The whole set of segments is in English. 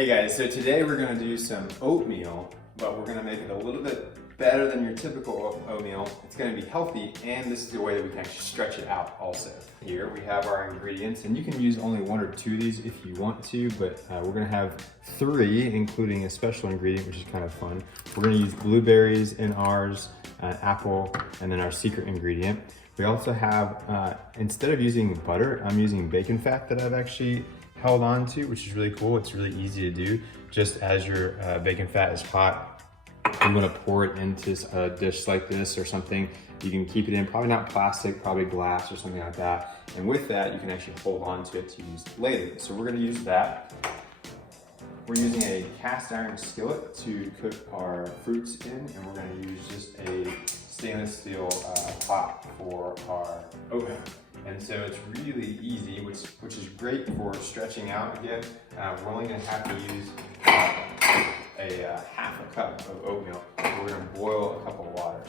Hey guys, so today we're gonna do some oatmeal, but we're gonna make it a little bit better than your typical oatmeal. It's gonna be healthy, and this is the way that we can actually stretch it out also. Here we have our ingredients, and you can use only one or two of these if you want to, but we're gonna have three, including a special ingredient, which is kind of fun. We're gonna use blueberries in ours, apple, and then our secret ingredient. We also have, instead of using butter, I'm using bacon fat that I've actually held on to, which is really cool. It's really easy to do. Just as your bacon fat is hot, you want to pour it into a dish like this or something. You can keep it in, probably not plastic, probably glass or something like that. And with that, you can actually hold on to it to use later. So we're gonna use that. We're using a cast iron skillet to cook our fruits in, and we're gonna use just a stainless steel pot for our oatmeal. And so it's really easy, which is great for stretching out again. We're only gonna have to use a half a cup of oatmeal. We're gonna boil a cup of water.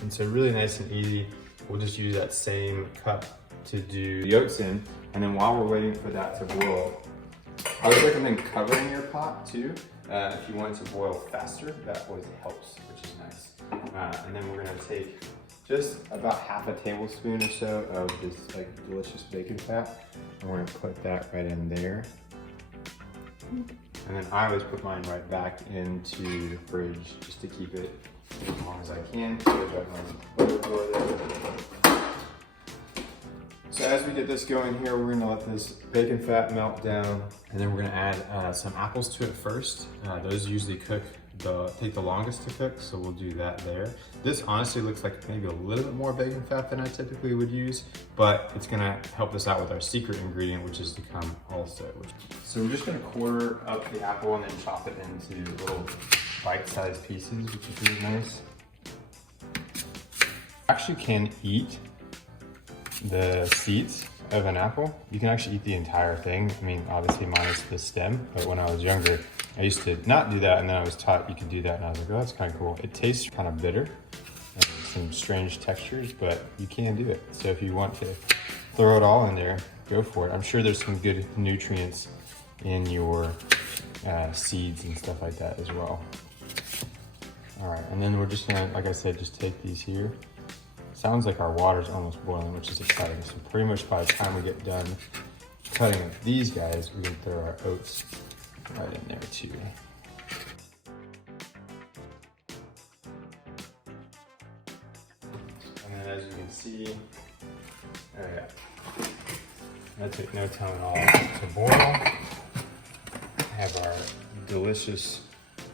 And so really nice and easy. We'll just use that same cup to do the oats in. And then while we're waiting for that to boil, I would recommend covering your pot too. If you want it to boil faster, that always helps, which is nice. And then we're gonna take just about half a tablespoon or so of this like delicious bacon fat, and we're gonna put that right in there. And then I always put mine right back into the fridge just to keep it as long as I can. So as we get this going here, we're gonna let this bacon fat melt down, and then we're gonna add some apples to it first. Those usually take the longest to cook, so we'll do that there. This honestly looks like maybe a little bit more bacon fat than I typically would use, but it's gonna help us out with our secret ingredient, which is to come also. So we're just gonna quarter up the apple and then chop it into little bite-sized pieces, which is really nice. Actually can eat the seeds of an apple. You can actually eat the entire thing. I mean, obviously minus the stem, but when I was younger, I used to not do that, and then I was taught you could do that, and I was like, oh, that's kind of cool. It tastes kind of bitter and some strange textures, but you can do it. So if you want to throw it all in there, go for it. I'm sure there's some good nutrients in your seeds and stuff like that as well. All right, and then we're just gonna, like I said, just take these here. Sounds like our water's almost boiling, which is exciting. So pretty much by the time we get done cutting up these guys, we can throw our oats right in there too. And then as you can see, there we go. That took no time at all to boil. Have our delicious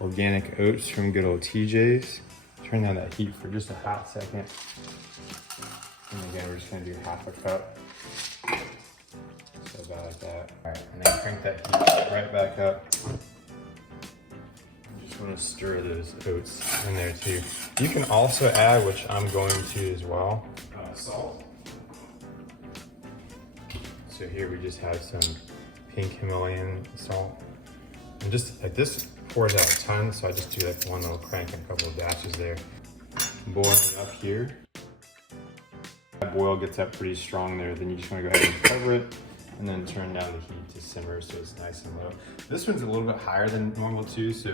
organic oats from good old TJ's. Turn down that heat for just a hot second. And again, we're just gonna do half a cup. So about like that. All right, and then crank that heat right back up. You just wanna stir those oats in there too. You can also add, which I'm going to as well, salt. So here we just have some pink Himalayan salt. And just like this pours out a ton, so I just do like one little crank and a couple of dashes there. Boiling up here. That boil gets up pretty strong there, then you just want to go ahead and cover it and then turn down the heat to simmer so it's nice and low. This one's a little bit higher than normal too, so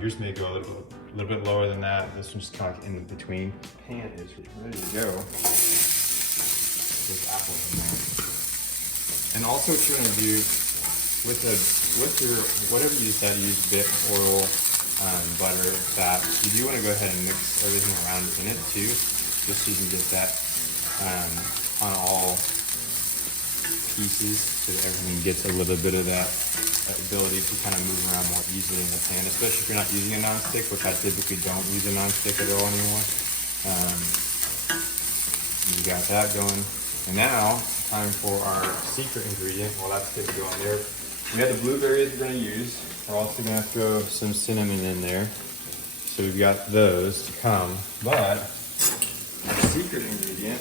yours may go a little bit lower than that. This one's kind of in between. Pan is ready to go. There's apples in there. And also what you're going to do with your whatever you decide to use, bit, oil, butter, fat, you do want to go ahead and mix everything around in it too, just so you can get that on all pieces, so that everything gets a little bit of that ability to kind of move around more easily in the pan, especially if you're not using a non-stick, which I typically don't use a non-stick at all anymore. You got that going. And now, time for our secret ingredient. Well, that's getting going there. We have the blueberries we're gonna use. We're also gonna throw some cinnamon in there. So we've got those to come, but our secret ingredient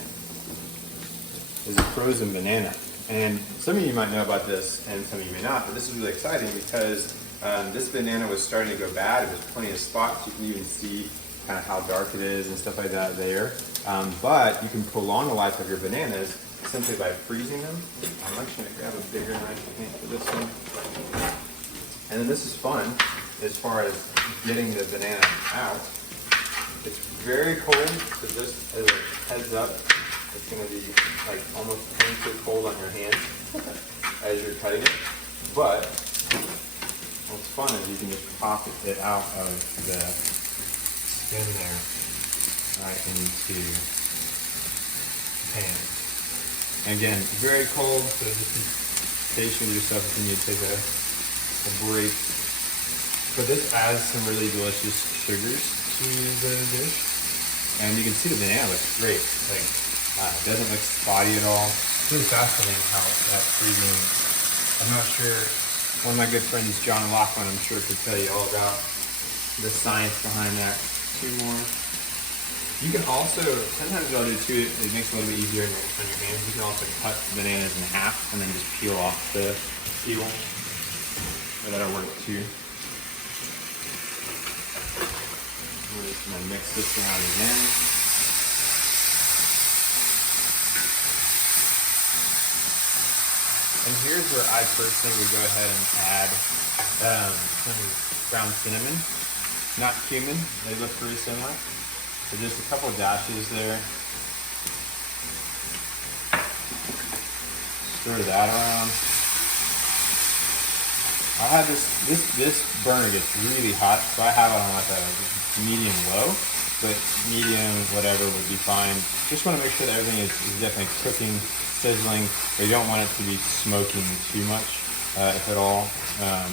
is a frozen banana. And some of you might know about this and some of you may not, but this is really exciting because this banana was starting to go bad. There's plenty of spots. You can even see kind of how dark it is and stuff like that there. But you can prolong the life of your bananas simply by freezing them. I'm actually gonna grab a bigger knife, I think, for this one. And then this is fun as far as getting the banana out. It's very cold, so just as a heads up, it's gonna be like almost painfully cold on your hands as you're cutting it. But what's fun is you can just pop it out of the skin there, right into the pan. And again, very cold, so just be patient with yourself if you need to take a break. But this adds some really delicious sugars to the dish. And you can see the banana looks great. Like, it doesn't look spotty at all. It's really fascinating how that freezing, I'm not sure, one of my good friends, John Laughlin, I'm sure could tell you all about the science behind that. Two more. You can also, sometimes what I'll do too, it makes it a little bit easier on your hands. You can also cut bananas in half and then just peel off the peel. But that'll work too. We're just gonna mix this around again. And here's where I personally would go ahead and add some ground cinnamon, not cumin. They look very similar. So just a couple dashes there. Stir that around. I have this burner gets really hot, so I have it on like a medium low, but medium whatever would be fine. Just want to make sure that everything is definitely cooking, sizzling, but you don't want it to be smoking too much, if at all,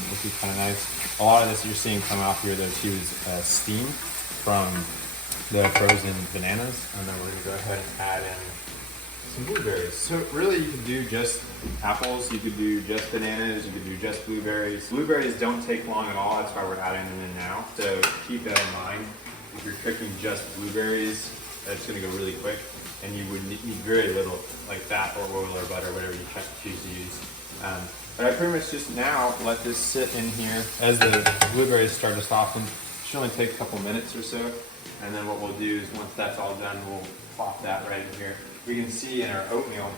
which is kind of nice. A lot of this you're seeing come off here though too is steam from the frozen bananas, and then we're gonna go ahead and add in some blueberries. So really you could do just apples, you could do just bananas, you could do just blueberries. Blueberries don't take long at all, that's why we're adding them in now. So keep that in mind. If you're cooking just blueberries, that's gonna go really quick, and you would need very little, like fat or oil or butter, whatever you choose to use. But I pretty much just now let this sit in here as the blueberries start to soften. It should only take a couple minutes or so. And then what we'll do is once that's all done, we'll plop that right in here. We can see in our oatmeal,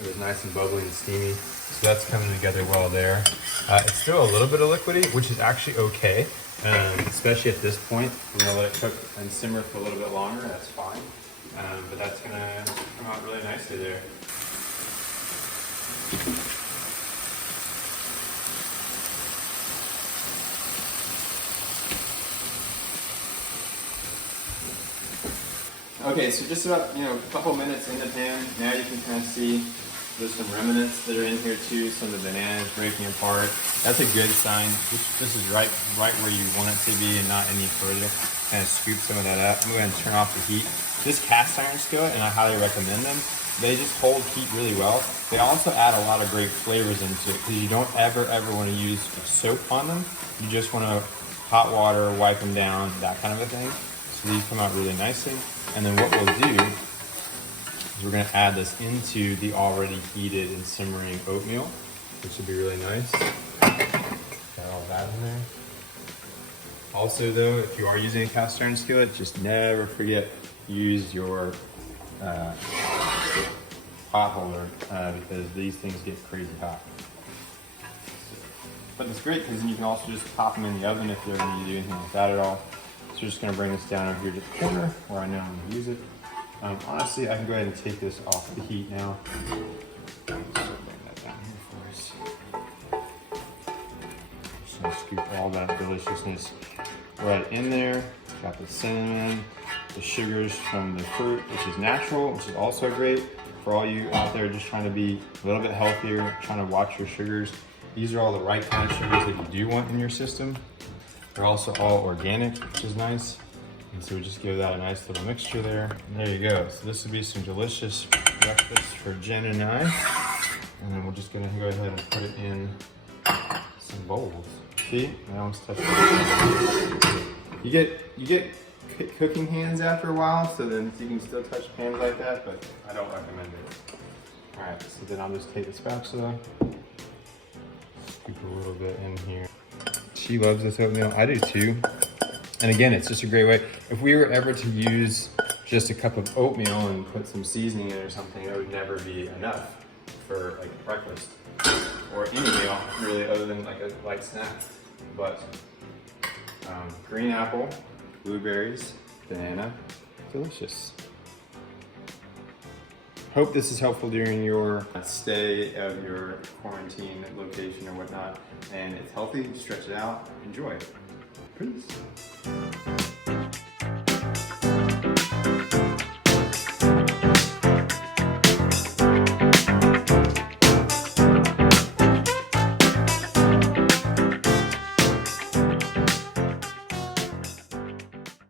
it was nice and bubbly and steamy. So that's coming together well there. It's still a little bit of liquidy, which is actually okay. Especially at this point. We're gonna let it cook and simmer for a little bit longer, that's fine. But that's gonna come out really nicely there. Okay, so just about, a couple minutes in the pan, now you can kind of see there's some remnants that are in here too, some of the bananas breaking apart. That's a good sign. This is right where you want it to be and not any further. Kind of scoop some of that up. I'm going to turn off the heat. This cast iron skillet, and I highly recommend them, they just hold heat really well. They also add a lot of great flavors into it because you don't ever want to use soap on them. You just want to hot water, wipe them down, that kind of a thing. So these come out really nicely. And then what we'll do is we're going to add this into the already heated and simmering oatmeal, which would be really nice. Got all that in there. Also though, if you are using a cast iron skillet, just never forget use your pot holder because these things get crazy hot. But it's great because you can also just pop them in the oven if you're going to do anything like that at all. So we're just going to bring this down over here to the corner where I know I'm going to use it. Honestly, I can go ahead and take this off the heat now. So bring that down here for us. Just going to scoop all that deliciousness right in there. Got the cinnamon, the sugars from the fruit, which is natural, which is also great for all you out there just trying to be a little bit healthier, trying to watch your sugars. These are all the right kind of sugars that you do want in your system. They're also all organic, which is nice. And so we just give that a nice little mixture there. And there you go. So this would be some delicious breakfast for Jen and I. And then we're just gonna go ahead and put it in some bowls. See, I almost touched it. You get cooking hands after a while, so then you can still touch pans like that, but I don't recommend it. All right, so then I'll just take the spatula, scoop a little bit in here. She loves this oatmeal, I do too. And again, it's just a great way. If we were ever to use just a cup of oatmeal and put some seasoning in or something, it would never be enough for like breakfast or any meal really, other than like a light snack. But green apple, blueberries, banana, delicious. Hope this is helpful during your stay of your quarantine location or whatnot. And it's healthy, stretch it out, enjoy. Peace.